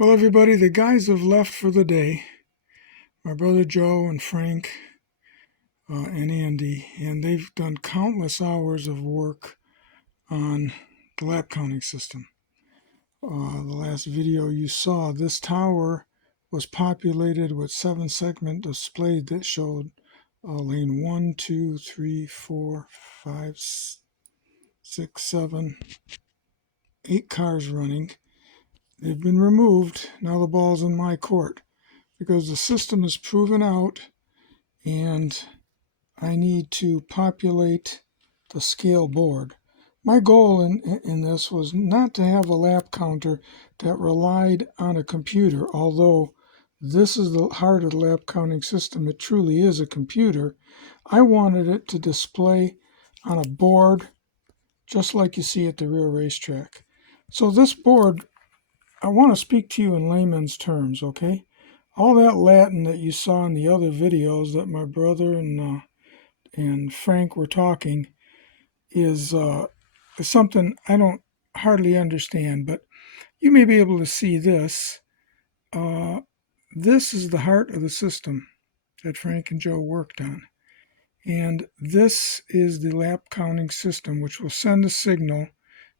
Well, everybody, the guys have left for the day. My brother Joe and Frank and Andy, and they've done countless hours of work on the lap counting system. The last video you saw, this tower was populated with 7-segment display that showed lane 1, 2, 3, 4, 5, 6, 7, 8 cars running. They've been removed. Now the ball's in my court because the system is proven out and I need to populate the scale board. My goal in this was not to have a lap counter that relied on a computer, although this is the heart of the lap counting system. It truly is a computer. I wanted it to display on a board just like you see at the real racetrack. So this board, I want to speak to you in layman's terms, okay? All that Latin that you saw in the other videos that my brother and Frank were talking is something I don't hardly understand, but you may be able to see this. This is the heart of the system that Frank and Joe worked on. And this is the lap counting system, which will send a signal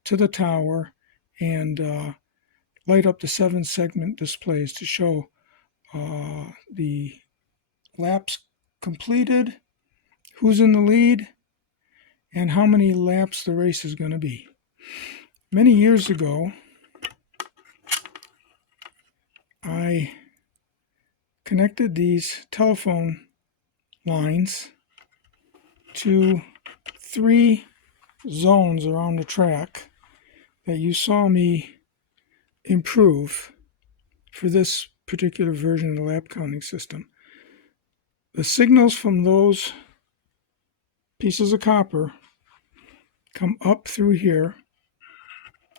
to the tower and light up the 7-segment displays to show the laps completed, who's in the lead, and how many laps the race is going to be. Many years ago, I connected these telephone lines to 3 zones around the track that you saw me improve for this particular version of the lap counting system. The signals from those pieces of copper come up through here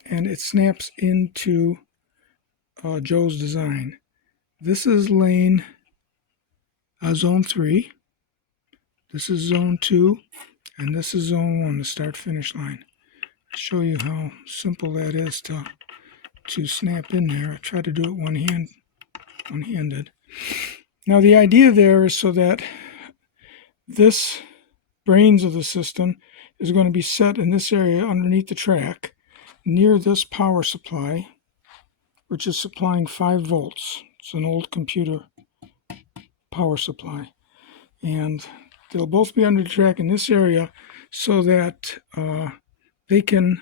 and it snaps into Joe's design. This is zone 3, this is zone 2, and this is zone 1, the start-finish line. I'll show you how simple that is to snap in there. I try to do it one-handed. Now the idea there is so that this brains of the system is going to be set in this area underneath the track near this power supply, which is supplying 5 volts. It's an old computer power supply. And they'll both be under the track in this area so that they can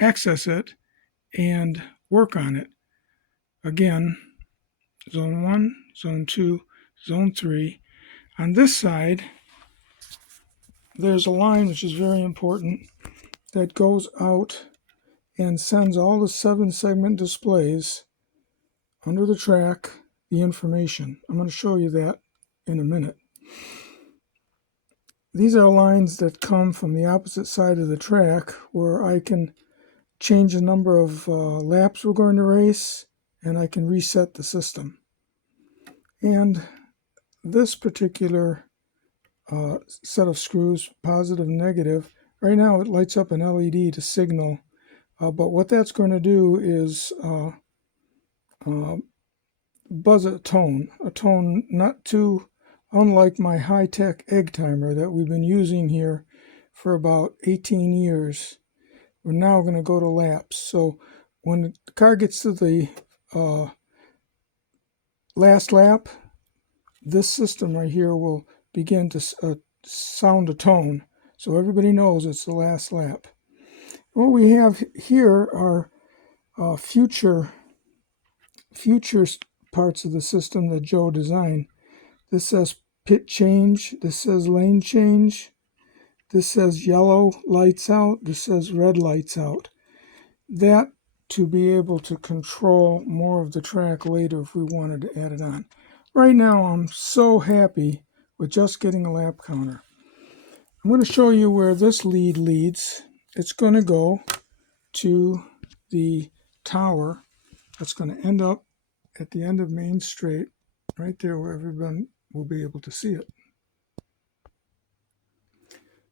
access it and work on it. Again, zone 1, zone 2, zone 3. On this side, there's a line which is very important that goes out and sends all the 7-segment displays under the track the information. I'm going to show you that in a minute. These are lines that come from the opposite side of the track where I can change the number of laps we're going to race, and I can reset the system. And this particular set of screws, positive and negative, right now it lights up an LED to signal, but what that's going to do is buzz a tone not too unlike my high-tech egg timer that we've been using here for about 18 years. We're now going to go to laps. So when the car gets to the last lap, this system right here will begin to sound a tone so everybody knows it's the last lap. What we have here are future parts of the system that Joe designed. This says pit change, this says lane change, this says yellow lights out, this says red lights out. That to be able to control more of the track later if we wanted to add it on. Right now I'm so happy with just getting a lap counter. I'm going to show you where this lead leads. It's going to go to the tower that's going to end up at the end of Main Straight, right there where everyone will be able to see it.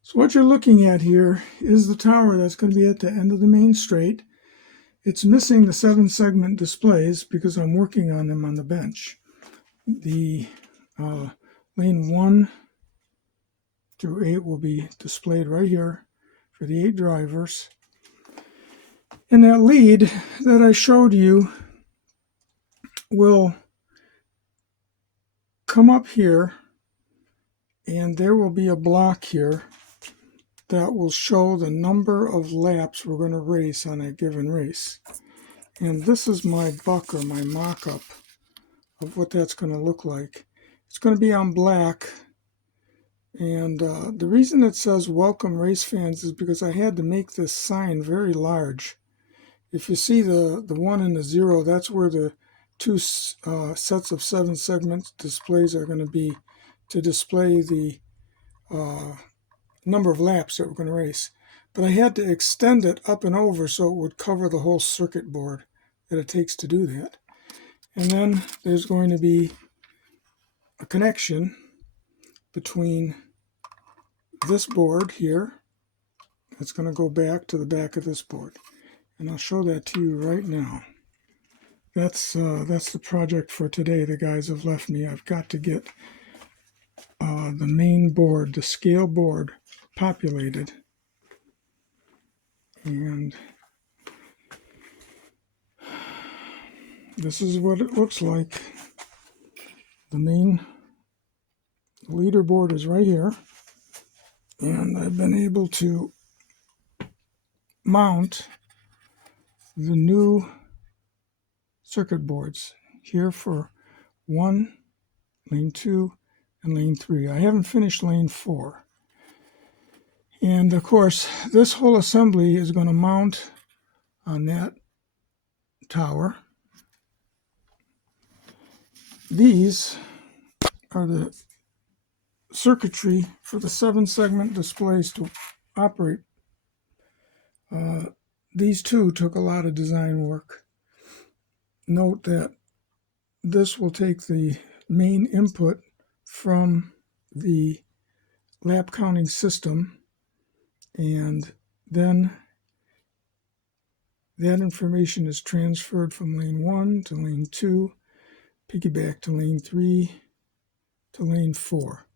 So what you're looking at here is the tower that's going to be at the end of the Main Straight. It's missing the 7-segment displays because I'm working on them on the bench. The lane 1 through 8 will be displayed right here for the 8 drivers. And that lead that I showed you will come up here, and there will be a block here that will show the number of laps we're going to race on a given race. And this is my buck, or my mock-up of what that's going to look like. It's going to be on black, and the reason it says welcome race fans is because I had to make this sign very large. If you see the 1 and the 0, that's where the 2 sets of 7-segment displays are going to be, to display the number of laps that we're going to race. But I had to extend it up and over so it would cover the whole circuit board that it takes to do that. And then there's going to be a connection between this board here. It's going to go back to the back of this board. And I'll show that to you right now. That's the project for today. The guys have left me. I've got to get the main board, the scale board, populated. And this is what it looks like. The main leaderboard is right here. And I've been able to mount the new circuit boards here for 1, lane 2, and lane 3. I haven't finished lane 4. And of course, this whole assembly is going to mount on that tower. These are the circuitry for the 7-segment displays to operate. These two took a lot of design work. Note that this will take the main input from the lap counting system, and then that information is transferred from lane 1 to lane 2, piggyback to lane 3 to lane 4.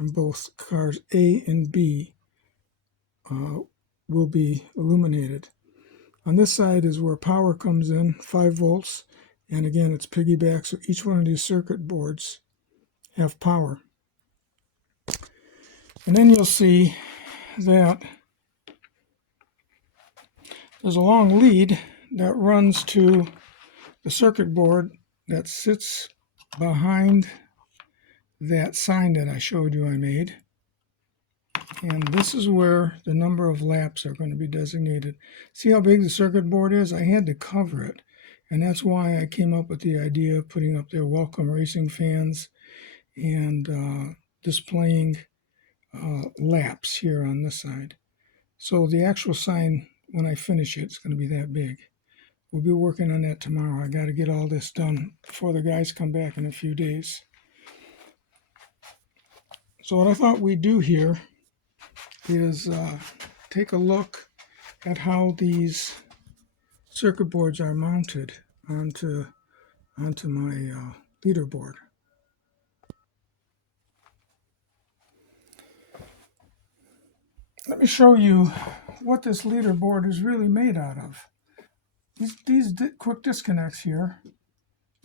And both cars A and B will be illuminated. On this side is where power comes in, 5 volts, and again it's piggyback, so each one of these circuit boards have power. And then you'll see that there's a long lead that runs to the circuit board that sits behind that sign that I showed you I made. And this is where the number of laps are going to be designated. See how big the circuit board is? I had to cover it. And that's why I came up with the idea of putting up there welcome racing fans and displaying laps here on this side. So the actual sign, when I finish it, it's going to be that big. We'll be working on that tomorrow. I got to get all this done before the guys come back in a few days. So what I thought we'd do here is take a look at how these circuit boards are mounted onto my leaderboard. Let me show you what this leaderboard is really made out of. These quick disconnects here,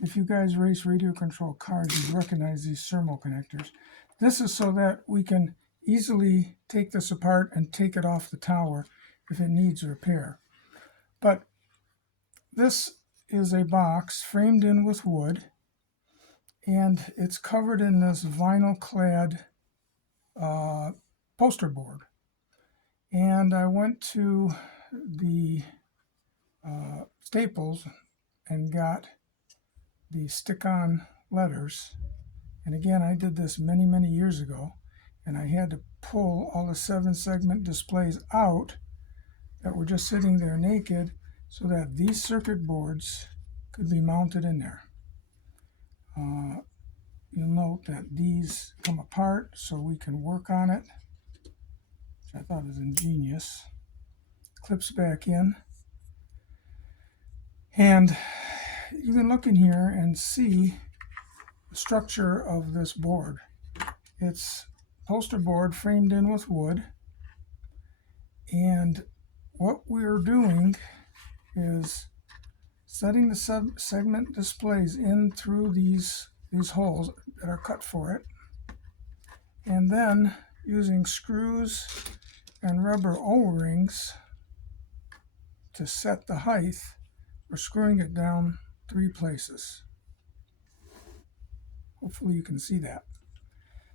if you guys race radio control cars, you recognize these thermal connectors. This is so that we can easily take this apart and take it off the tower if it needs repair. But this is a box framed in with wood, and it's covered in this vinyl clad poster board. And I went to the Staples and got the stick-on letters. And again, I did this many, many years ago, and I had to pull all the 7-segment displays out that were just sitting there naked so that these circuit boards could be mounted in there. You'll note that these come apart so we can work on it, which I thought was ingenious. Clips back in. And you can look in here and see the structure of this board. It's poster board framed in with wood. And what we're doing is setting the segment displays in through these holes that are cut for it, and then using screws and rubber O-rings to set the height. We're screwing it down 3 places. Hopefully you can see that.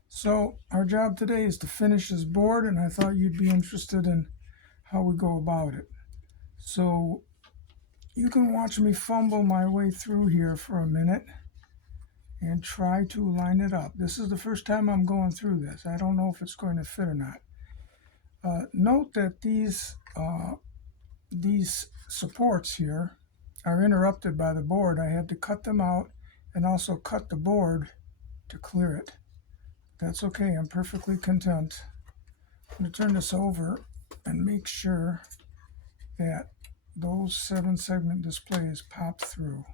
So our job today is to finish this board, and I thought you'd be interested in how we go about it. So you can watch me fumble my way through here for a minute and try to line it up. This is the first time I'm going through this. I don't know if it's going to fit or not. Note that these supports here are interrupted by the board. I had to cut them out and also cut the board to clear it. That's okay, I'm perfectly content. I'm going to turn this over and make sure that those 7-segment displays pop through.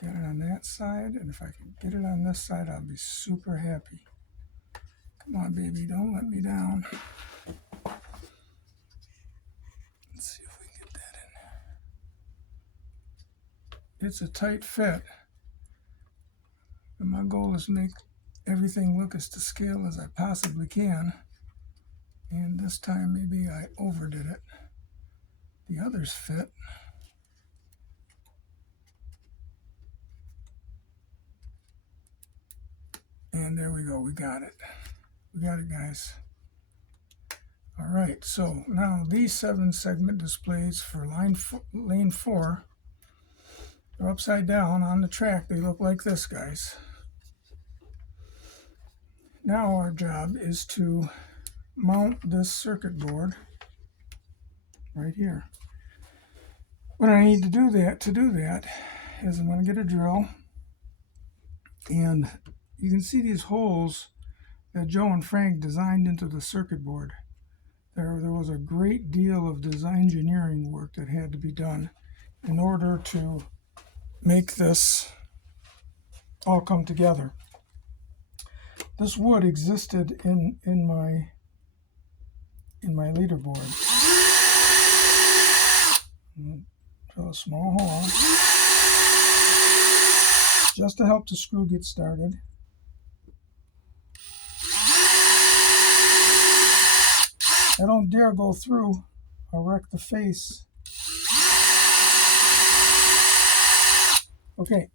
Get it on that side, and if I can get it on this side, I'll be super happy. Come on, baby, don't let me down. Let's see if we can get that in. It's a tight fit, and my goal is to make everything look as to scale as I possibly can. And this time maybe I overdid it. The others fit. And there we go, we got it. We got it, guys. All right, so now these 7-segment displays for lane 4 are upside down on the track. They look like this, guys. Now our job is to mount this circuit board right here. What I need to do that is I'm going to get a drill, and you can see these holes that Joe and Frank designed into the circuit board. There was a great deal of design engineering work that had to be done in order to make this all come together. This wood existed in my leaderboard. Drill a small hole just to help the screw get started. I don't dare go through. I'll wreck the face. Okay.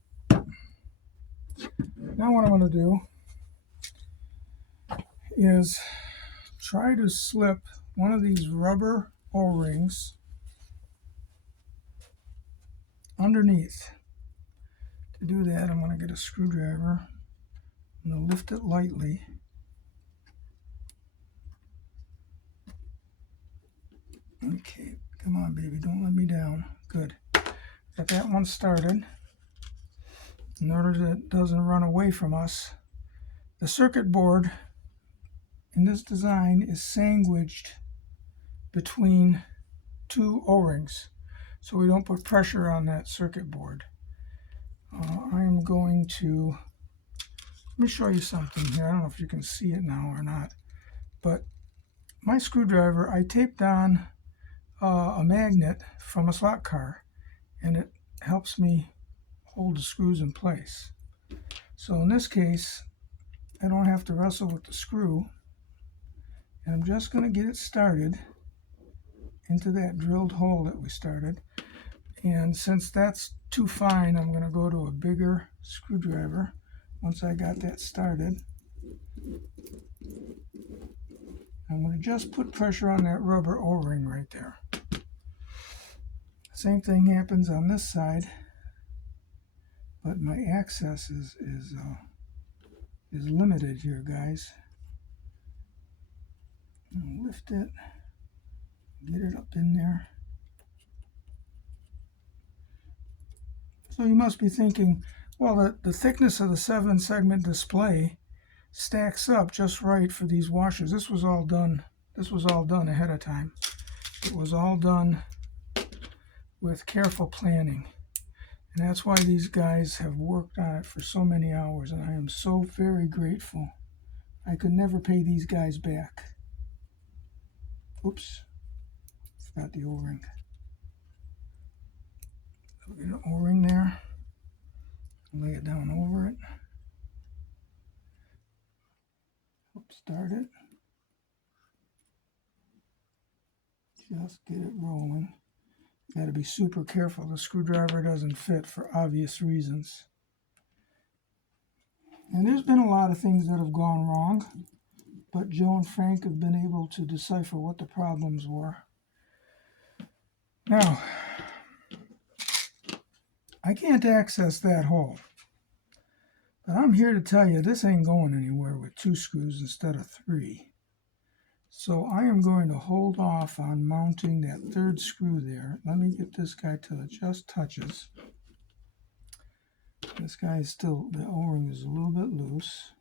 Now what I'm going to do is try to slip one of these rubber O-rings underneath. To do that, I'm going to get a screwdriver. I'm going to lift it lightly. Okay, come on, baby, don't let me down. Good. Got that one started. In order that it doesn't run away from us. The circuit board in this design is sandwiched between 2 O-rings, so we don't put pressure on that circuit board. I am going to, let me show you something here. I don't know if you can see it now or not, but my screwdriver, I taped on a magnet from a slot car, and it helps me hold the screws in place. So in this case, I don't have to wrestle with the screw, and I'm just going to get it started into that drilled hole that we started. And since that's too fine, I'm going to go to a bigger screwdriver once I got that started. I'm going to just put pressure on that rubber O-ring right there. Same thing happens on this side, but my access is limited here, guys. I'll lift it, get it up in there. So you must be thinking, well, the thickness of the 7-segment display stacks up just right for these washers. This was all done ahead of time. It was all done with careful planning. And that's why these guys have worked on it for so many hours, and I am so very grateful. I could never pay these guys back. Oops, forgot the O-ring. So get an O-ring there, lay it down over it. Oops, start it. Just get it rolling. Got to be super careful. The screwdriver doesn't fit for obvious reasons. And there's been a lot of things that have gone wrong, but Joe and Frank have been able to decipher what the problems were. Now, I can't access that hole, but I'm here to tell you this ain't going anywhere with 2 screws instead of 3. So I am going to hold off on mounting that 3rd screw there. Let me get this guy till it just touches. This guy is still, the O-ring is a little bit loose.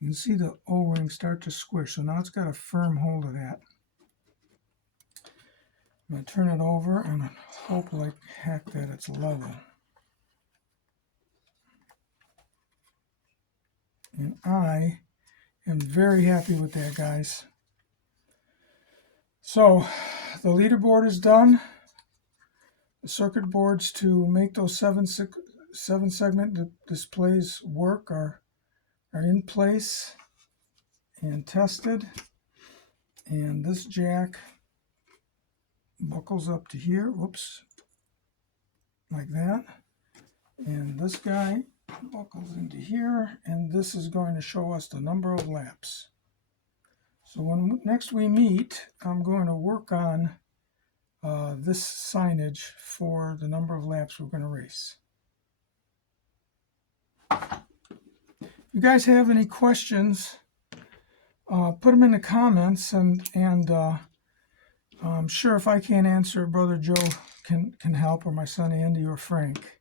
You can see the O-ring start to squish, so now it's got a firm hold of that. I'm going to turn it over and hope like heck that it's level. And I am very happy with that, guys. So the leaderboard is done. The circuit boards to make those 7-segment displays work are in place and tested. And this jack buckles up to here, whoops, like that. And this guy buckles into here, and this is going to show us the number of laps. So when next we meet, I'm going to work on this signage for the number of laps we're going to race. If you guys have any questions, put them in the comments, and I'm sure if I can't answer, Brother Joe can help, or my son Andy or Frank.